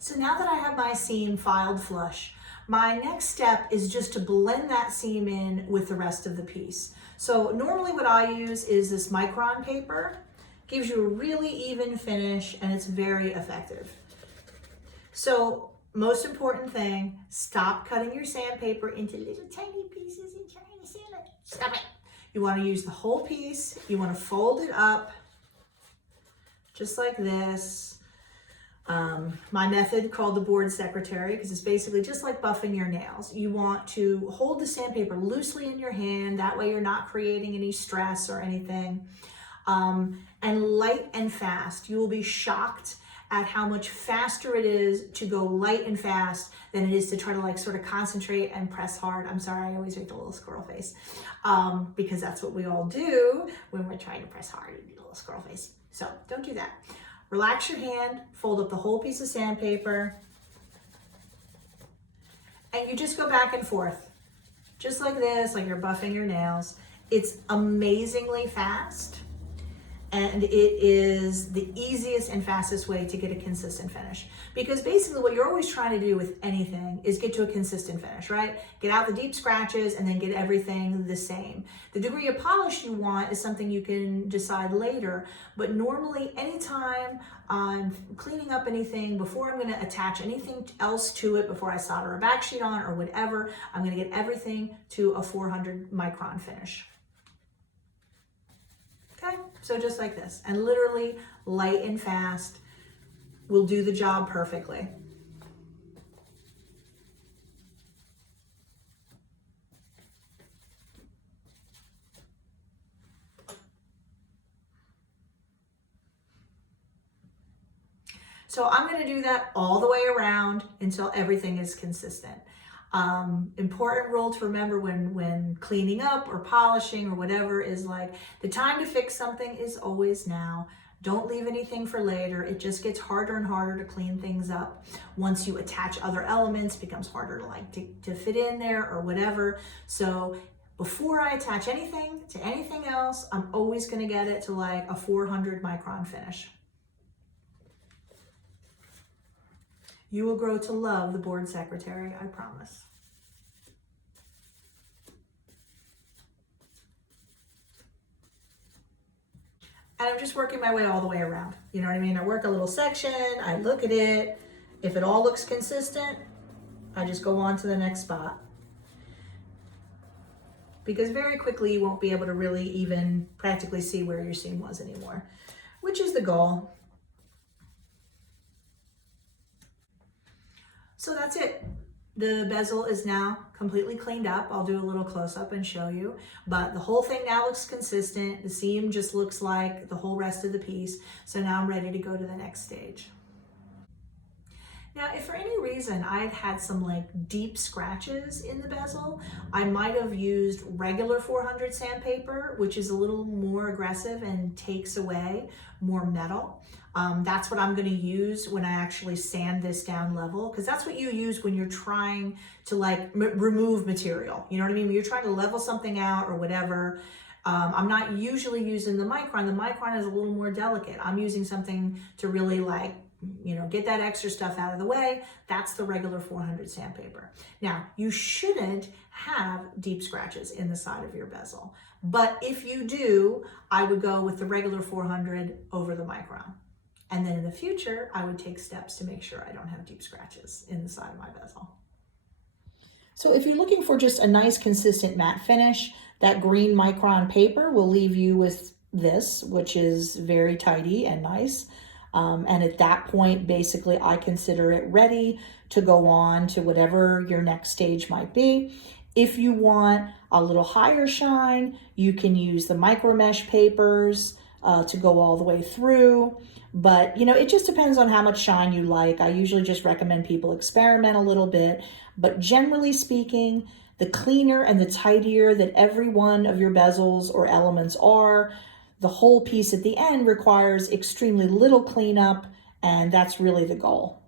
So now that I have my seam filed flush, my next step is just to blend that seam in with the rest of the piece. So normally what I use is this micron paper. Gives you a really even finish and it's very effective. So most important thing, stop cutting your sandpaper into little tiny pieces and trying to sand it. Stop it. You want to use the whole piece. You want to fold it up just like this. My method called the board secretary, because it's basically just like buffing your nails. You want to hold the sandpaper loosely in your hand. That way you're not creating any stress or anything. And light and fast. You will be shocked at how much faster it is to go light and fast than it is to try to like sort of concentrate and press hard. I'm sorry, I always make the little squirrel face because that's what we all do when we're trying to press hard, and do a little squirrel face. So don't do that. Relax your hand, fold up the whole piece of sandpaper, and you just go back and forth, just like this, like you're buffing your nails. It's amazingly fast, and it is the easiest and fastest way to get a consistent finish. Because basically what you're always trying to do with anything is get to a consistent finish, right? Get out the deep scratches and then get everything the same. The degree of polish you want is something you can decide later, but normally anytime I'm cleaning up anything, before I'm gonna attach anything else to it, before I solder a backsheet on or whatever, I'm gonna get everything to a 400 micron finish. Okay, so just like this, and literally light and fast will do the job perfectly. So I'm going to do that all the way around until everything is consistent. Important rule to remember when cleaning up or polishing or whatever is like the time to fix something is always now. Don't leave anything for later. It just gets harder and harder to clean things up. Once you attach other elements, it becomes harder to fit in there or whatever. So before I attach anything to anything else, I'm always going to get it to like a 400 micron finish. You will grow to love the board secretary, I promise. And I'm just working my way all the way around. You know what I mean? I work a little section, I look at it. If it all looks consistent, I just go on to the next spot. Because very quickly you won't be able to really even practically see where your seam was anymore, which is the goal. So that's it. The bezel is now completely cleaned up. I'll do a little close-up and show you, but the whole thing now looks consistent. The seam just looks like the whole rest of the piece. So now I'm ready to go to the next stage. Now, if for any reason I'd had some like deep scratches in the bezel, I might have used regular 400 sandpaper, which is a little more aggressive and takes away more metal. That's what I'm going to use when I actually sand this down level, because that's what you use when you're trying to like remove material. You know what I mean? When you're trying to level something out or whatever. I'm not usually using the micron. The micron is a little more delicate. I'm using something to really like, you know, get that extra stuff out of the way. That's the regular 400 sandpaper. Now, you shouldn't have deep scratches in the side of your bezel, but if you do, I would go with the regular 400 over the micron. And then in the future, I would take steps to make sure I don't have deep scratches in the side of my bezel. So if you're looking for just a nice consistent matte finish, that Green Micron paper will leave you with this, which is very tidy and nice. And at that point, basically, I consider it ready to go on to whatever your next stage might be. If you want a little higher shine, you can use the micro mesh papers to go all the way through. But, you know, it just depends on how much shine you like. I usually just recommend people experiment a little bit. But generally speaking, the cleaner and the tidier that every one of your bezels or elements are, the whole piece at the end requires extremely little cleanup, and that's really the goal.